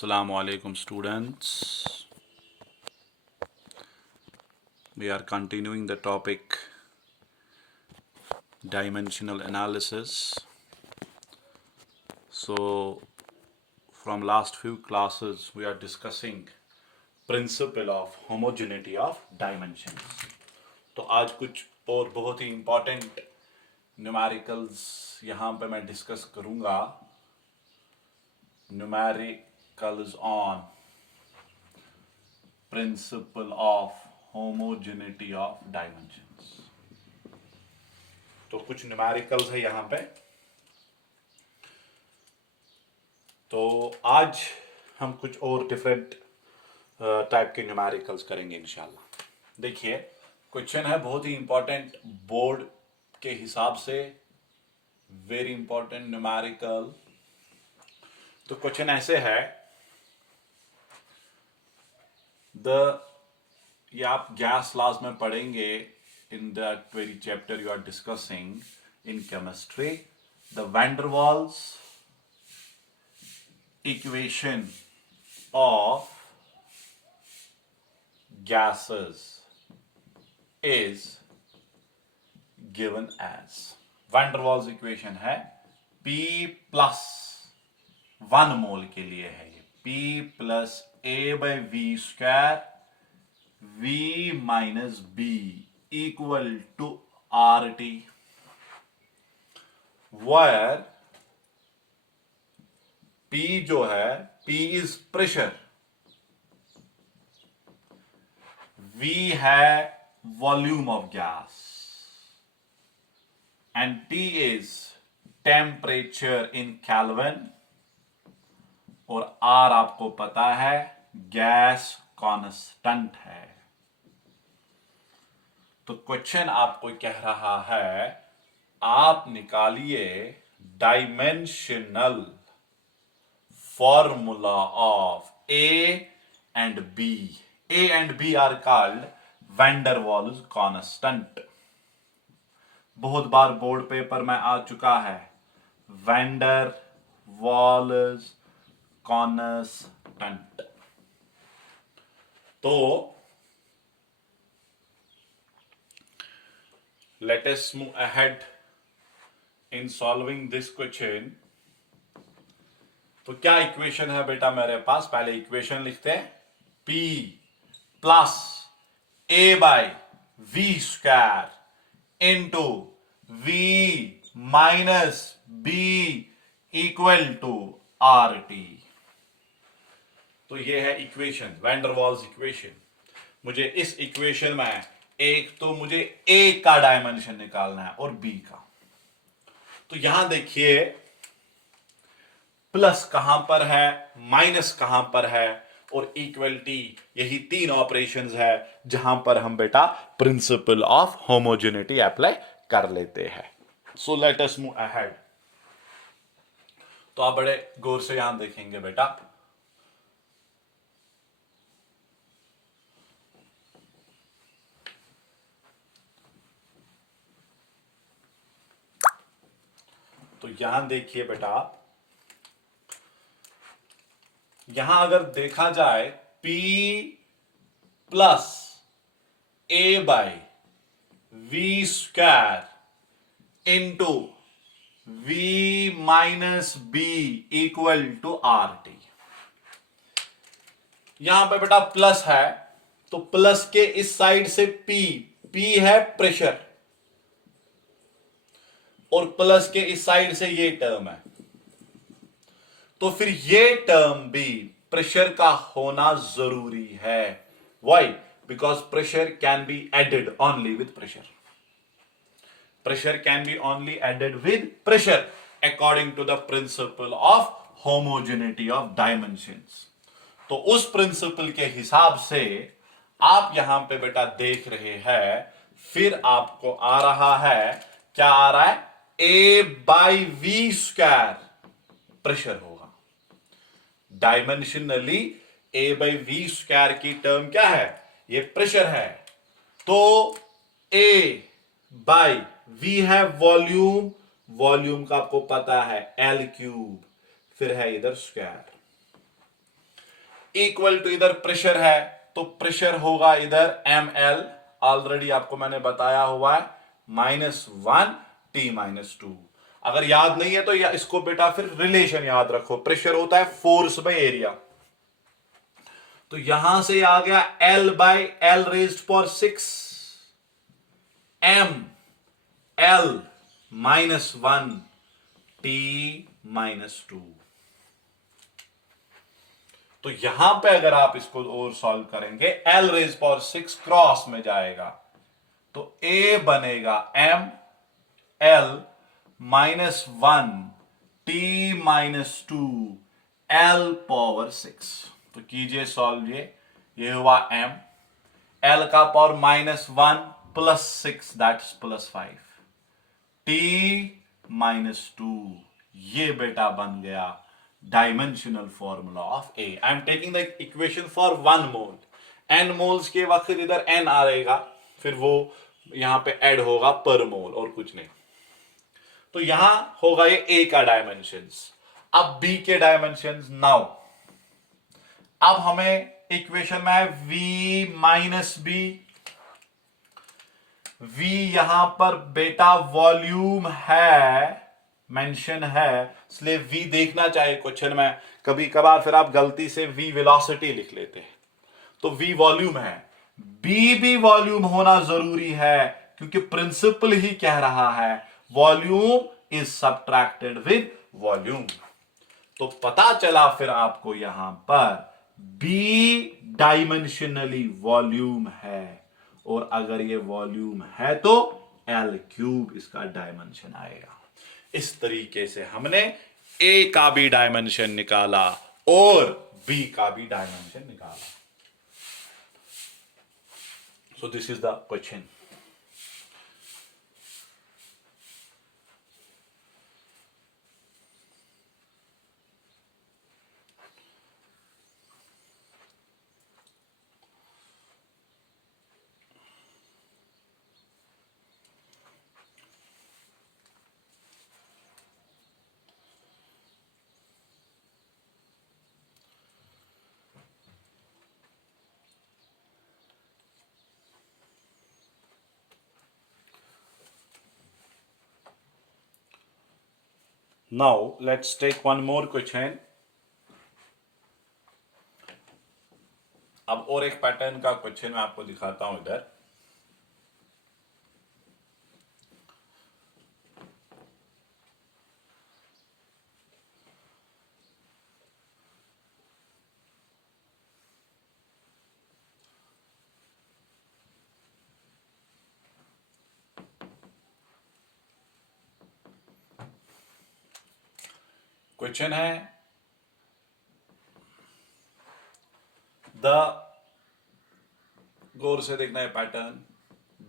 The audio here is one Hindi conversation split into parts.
Assalamu alaikum students. We are continuing the topic dimensional analysis. So from last few classes we are discussing principle of homogeneity of dimensions. तो आज कुछ और बहुत ही important न्यूमेरिकल्स यहाँ पे मैं डिस्कस करूँगा. Numericals on principle of homogeneity of dimensions. तो कुछ न्यूमेरिकल्स है यहाँ पे. तो आज हम कुछ और डिफरेंट टाइप के न्यूमेरिकल्स करेंगे इंशाल्लाह. देखिए क्वेश्चन है बहुत ही इंपॉर्टेंट बोर्ड के हिसाब से, वेरी इंपॉर्टेंट न्यूमेरिकल. तो क्वेश्चन ऐसे है, ये आप गैस लॉज में पढ़ेंगे in the very chapter you are discussing in chemistry. The van der Waals equation of gases is given as, van der Waals equation है P प्लस 1 मोल के लिए है ये P plus A/V² V minus B equal to RT, where P जो है P इज प्रेशर, V है volume of gas and T is temperature in kelvin, और R आपको पता है गैस कांस्टेंट है. तो क्वेश्चन आपको कह रहा है आप निकालिए dimensional formula of A and B. A and B are called van der Waals constant. बहुत बार बोर्ड पेपर में आ चुका है van der Waals constant. तो let us move ahead in solving this question. तो क्या इक्वेशन है बेटा मेरे पास? पहले इक्वेशन लिखते हैं. P plus A/V² into V minus B equal to RT. तो ये है equation, van der Waals equation. मुझे इस इक्वेशन में एक तो मुझे A का डायमेंशन निकालना है और B का. तो यहां देखिए प्लस कहां पर है, माइनस कहां पर है, और इक्वलिटी, यही तीन ऑपरेशंस है जहां पर हम बेटा प्रिंसिपल ऑफ होमोजेनिटी अप्लाई कर लेते हैं. So let us move ahead. तो आप बड़े गौर से यहां देखेंगे बेटा. तो यहां देखिए बेटा, यहां अगर देखा जाए P plus A/V² into V minus B equal to RT. यहां पे बेटा प्लस है, तो प्लस के इस साइड से P है प्रेशर, और प्लस के इस साइड से ये टर्म है. तो फिर ये टर्म भी प्रेशर का होना जरूरी है. Why? Because pressure can be added only with pressure. Pressure can be only added with pressure according to the principle of homogeneity of dimensions. तो उस प्रिंसिपल के हिसाब से आप यहां पे बेटा देख रहे हैं, फिर आपको आ रहा है, क्या आ रहा है? A/V² प्रेशर होगा. डायमेंशनली A/V² की टर्म क्या है? ये प्रेशर है. तो A/V है वॉल्यूम, वॉल्यूम का आपको पता है L3, फिर है इधर स्क्वायर. इक्वल टू इधर प्रेशर है, तो प्रेशर होगा इधर ml, ऑलरेडी आपको मैंने बताया हुआ है, -1 T-2। अगर याद नहीं है तो इसको बेटा फिर रिलेशन याद रखो, प्रेशर होता है फोर्स बाय एरिया, तो यहां से आ गया L by L raised power 6 m L -1 T-2। तो यहां पे अगर आप इसको और सॉल्व करेंगे, L रेज पावर 6 क्रॉस में जाएगा, तो A बनेगा m L -1 T-2 L power 6। तो कीजिए सॉल्व, ये हुआ m, L का पावर -1 +6 दैट्स +5 T-2, ये बेटा बन गया dimensional formula of A. I am taking the equation for 1 mole, n moles के वक्त इधर n आएगा, फिर वो यहां पे ऐड होगा पर मोल और कुछ नहीं। तो यहां होगा ये ए का डायमेंशंस। अब बी के डायमेंशंस, नाउ अब हमें इक्वेशन में है v माइनस बी, v यहां पर बेटा वॉल्यूम है, मेंशन है, इसलिए v देखना चाहिए क्वेश्चन में, कभी कभार फिर आप गलती से v वेलोसिटी लिख लेते हैं, तो v वॉल्यूम है, b भी वॉल्यूम होना जरूरी है, क्योंकि प्रिंसिपल ही कह रहा है volume is subtracted with volume. तो पता चला फिर आपको यहां पर b डायमेंशनली वॉल्यूम है, और अगर ये वॉल्यूम है तो L³ इसका डायमेंशन आएगा। इस तरीके से हमने A का भी डायमेंशन निकाला और B का भी डायमेंशन निकाला। So this is the question. Now let's take one more question. अब और एक पैटर्न का क्वेश्चन मैं आपको दिखाता हूं इधर। क्वेश्चन है गौर से देखना है pattern,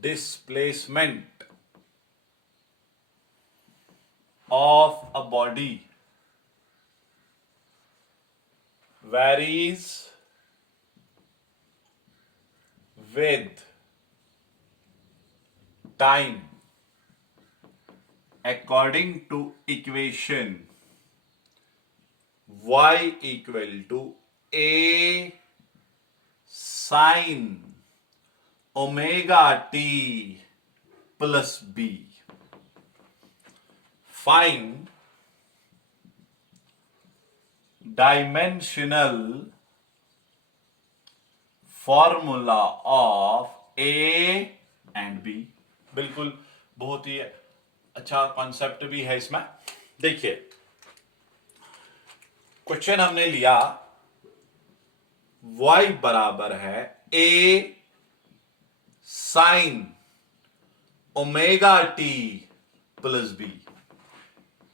displacement of a body varies with time according to equation y equal to a sin omega t plus b. Find dimensional formula of A and B। बिल्कुल बहुत ही अच्छा कॉन्सेप्ट भी है इसमें। देखिए क्वेश्चन हमने लिया y बराबर है a sine omega t plus b.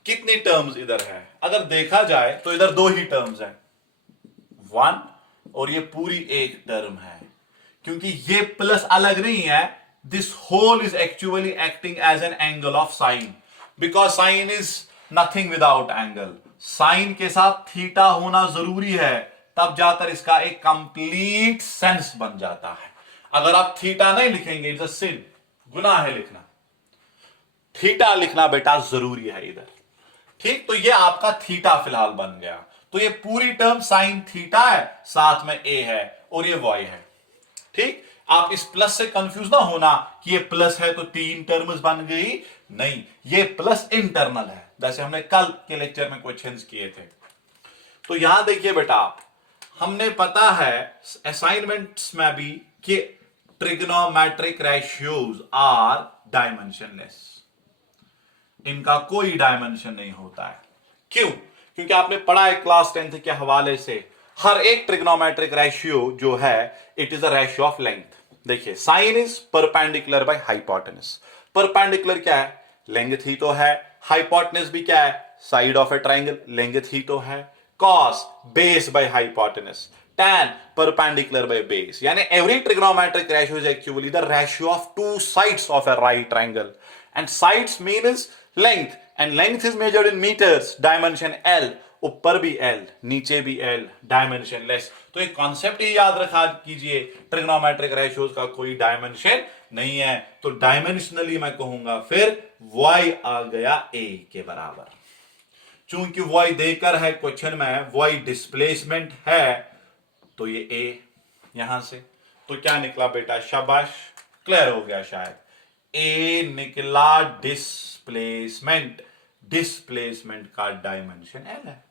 कितनी टर्म्स इधर है? अगर देखा जाए तो इधर दो ही टर्म्स है, 1 और ये पूरी एक टर्म है, क्योंकि ये प्लस अलग नहीं है, this whole is actually acting as an angle of sine, because sine is nothing without angle. Sine के साथ थीटा होना जरूरी है, तब जाकर इसका एक कंप्लीट सेंस बन जाता है। अगर आप थीटा नहीं लिखेंगे, इट्स अ सिन, गुनाह है लिखना। थीटा लिखना बेटा जरूरी है इधर, ठीक। तो ये आपका थीटा फिलहाल बन गया। तो ये पूरी टर्म साइन थीटा है, साथ में ए है और ये वाई है। ठीक, आप इस प्लस से कंफ्यूज ना होना कि ये प्लस है तो तीन टर्म्स बन गई, नहीं, ये प्लस इंटरनल है, जैसे हमने कल के लेक्चर में क्वेश्चंस किए थे। तो यहां देखिए बेटा, आप हमने पता है असाइनमेंट्स में भी कि ट्रिग्नोमेट्रिक रेशियोज आर डायमेंशनलेस, इनका कोई डायमेंशन नहीं होता है। क्यों? क्योंकि आपने पढ़ा है क्लास 10 के हवाले से, हर एक ट्रिग्नोमेट्रिक रेशियो जो है it is a ratio of length. देखिए, sine is perpendicular by hypotenuse. Perpendicular क्या है? लेंथ ही तो है। हाइपोटेनस भी क्या है? Side of a triangle, length ही तो है। Cos base by hypotenuse, tan perpendicular by base, यानी every trigonometric ratio is actually the ratio of two sides of a right triangle, and sides means length, and length is measured in meters, dimension L, ऊपर भी L नीचे भी L, डायमेंशनलेस। तो एक कॉन्सेप्ट ही याद रखा कीजिए, ट्रिग्नोमेट्रिक रेशियोज का कोई डायमेंशन नहीं है, तो डायमेंशनली मैं कहूंगा फिर y आ गया a के बराबर। चूंकि y देकर है क्वेश्चन में, y डिस्प्लेसमेंट है, तो ये a यहां से, तो क्या निकला बेटा? शाबाश, क्लियर हो गया शायद। a निकला डिस्प्लेसमेंट, डिस्प्लेसमेंट का डायमेंशन l है,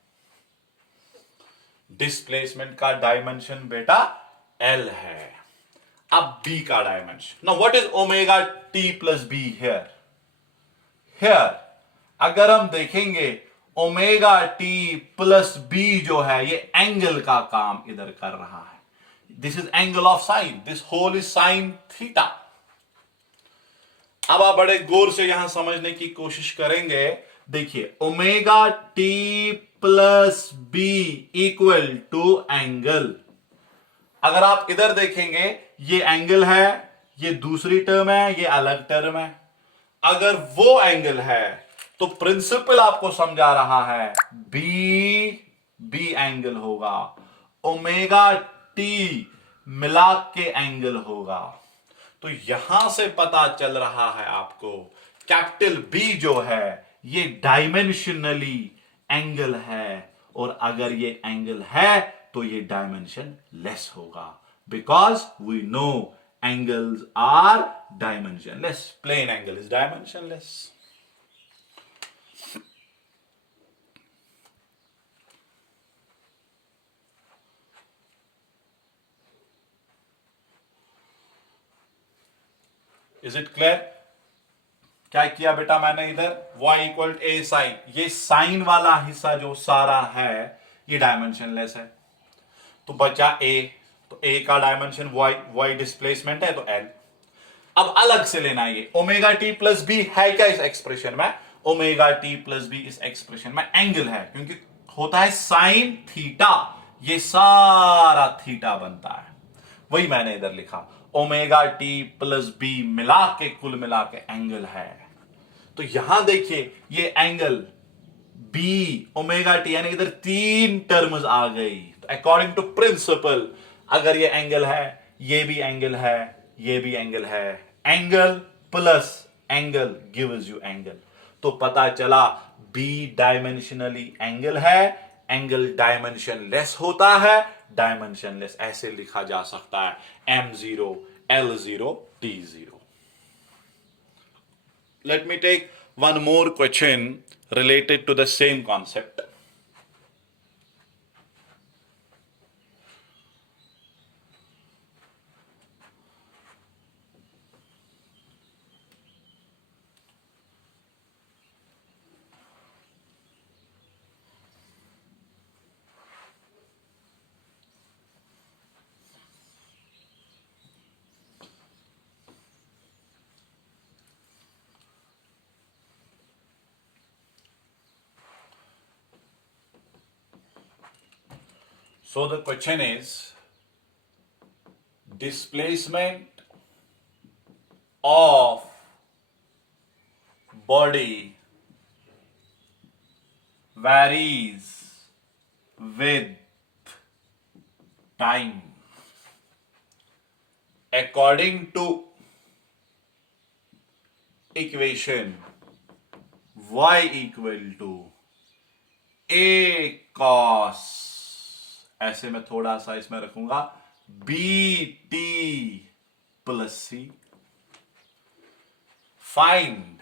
डिस्प्लेसमेंट का डायमेंशन बेटा l है। अब b का dimension, now what is omega t plus be here? Here अगर हम देखेंगे ओमेगा टी प्लस बी जो है, ये एंगल का काम इधर कर रहा है। This is angle of sine, this whole is sine theta. अब आप बड़े गौर से यहां समझने की कोशिश करेंगे। देखिए, omega t plus b equal to angle. अगर आप इधर देखेंगे, ये एंगल है, ये दूसरी टर्म है, ये अलग टर्म है। अगर वो एंगल है तो प्रिंसिपल आपको समझा रहा है, बी बी एंगल होगा, ओमेगा टी मिला के एंगल होगा। तो यहां से पता चल रहा है आपको, कैपिटल बी जो है ये डायमेंशनली एंगल है, और अगर ये एंगल है तो ये डायमेंशन लेस होगा, because we know angles are dimensionless. Plane angle is dimensionless. Is it clear? क्या किया बेटा मैंने इधर? y इक्वल a साइन, ये साइन वाला हिस्सा जो सारा है ये डायमेंशनलेस है, तो बचा a, तो a का डायमेंशन y डिस्प्लेसमेंट है तो l। अब अलग से लेना, ये ओमेगा टी प्लस बी है क्या इस एक्सप्रेशन में? ओमेगा टी प्लस बी इस एक्सप्रेशन में एंगल है, क्योंकि होता है साइन थीटा, ये सारा थीटा बनता है, वही मैंने इधर लिखा, ओमेगा टी प्लस बी मिला के, कुल मिला के एंगल है। तो यहां देखिए, ये एंगल बी ओमेगा टी, यानी इधर तीन टर्म्स आ गई। तो अकॉर्डिंग टू प्रिंसिपल, अगर ये एंगल है, ये भी एंगल है, ये भी एंगल है, angle plus angle gives you angle. तो पता चला बी डायमेंशनली एंगल है, एंगल डायमेंशन लेस होता है, डायमेंशन लेस ऐसे लिखा जा सकता है m0 l0 t0। Let me take one more question related to the same concept. So the question is, displacement of body varies with time according to equation y equal to a cos, ऐसे मैं थोड़ा सा इसमें रखूंगा BT plus C. Find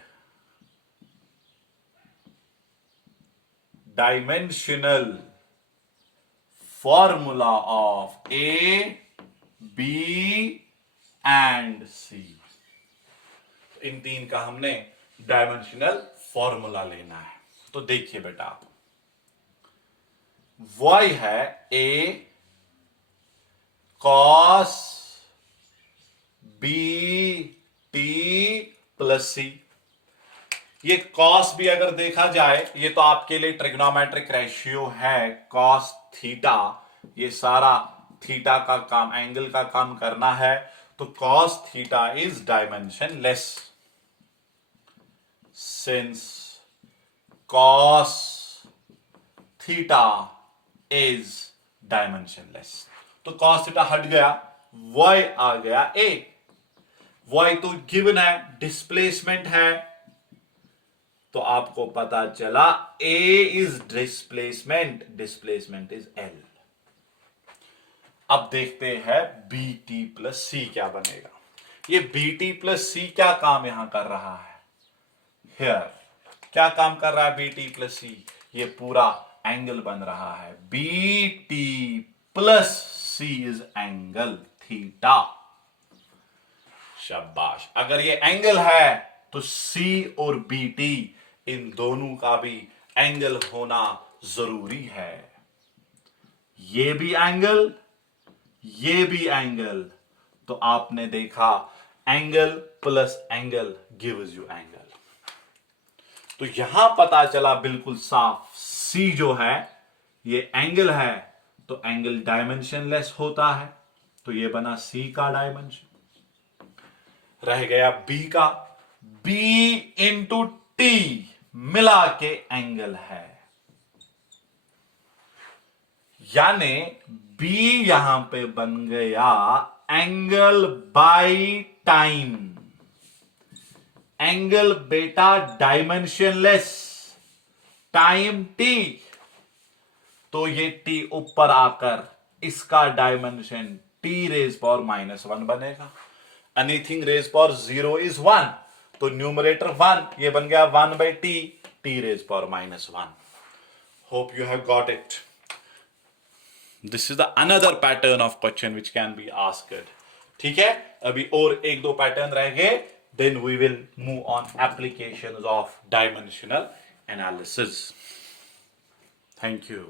dimensional formula of A, B and C. इन तीन का हमने डायमेंशनल फॉर्मूला लेना है. तो देखिए बेटा, y है A cos BT plus C. ये cos भी अगर देखा जाए, ये तो आपके लिए ट्रिग्नोमेट्रिक रेशियो है. cos थीटा, ये सारा थीटा का काम, एंगल का काम करना है. तो cos theta is dimensionless. Since cos theta is dimensionless, तो cos थीटा हट गया, y आ गया A. y तो गिवन है, डिस्प्लेसमेंट है, तो आपको पता चला A is displacement, displacement is L. अब देखते हैं BT प्लस C क्या बनेगा. ये BT प्लस C क्या काम यहां कर रहा है? हियर क्या काम कर रहा है BT प्लस C? ये पूरा एंगल बन रहा है. BT plus C is angle theta. शाबाश. अगर ये एंगल है तो C और BT इन दोनों का भी एंगल होना जरूरी है. ये भी एंगल, ये भी एंगल, तो आपने देखा angle plus angle gives you angle. तो यहां पता चला बिल्कुल साफ, C जो है ये एंगल है, तो एंगल डायमेंशनलेस होता है, तो ये बना C का डायमेंशन. रह गया B का. B इंटू T मिला के एंगल है, यानी B यहां पे बन गया एंगल बाय टाइम. एंगल बेटा डायमेंशनलेस, टाइम T, तो ये T ऊपर आकर इसका डायमेंशन T रेज पावर -1 बनेगा. एनीथिंग रेज पावर 0 इज 1, तो न्यूमरेटर 1, ये बन गया 1/T, T raise power -1. Hope you have got it. This is the another pattern of question which can be asked. ठीक है, अभी और एक दो पैटर्न रह गए, then we will move on applications of dimensional analysis. Thank you.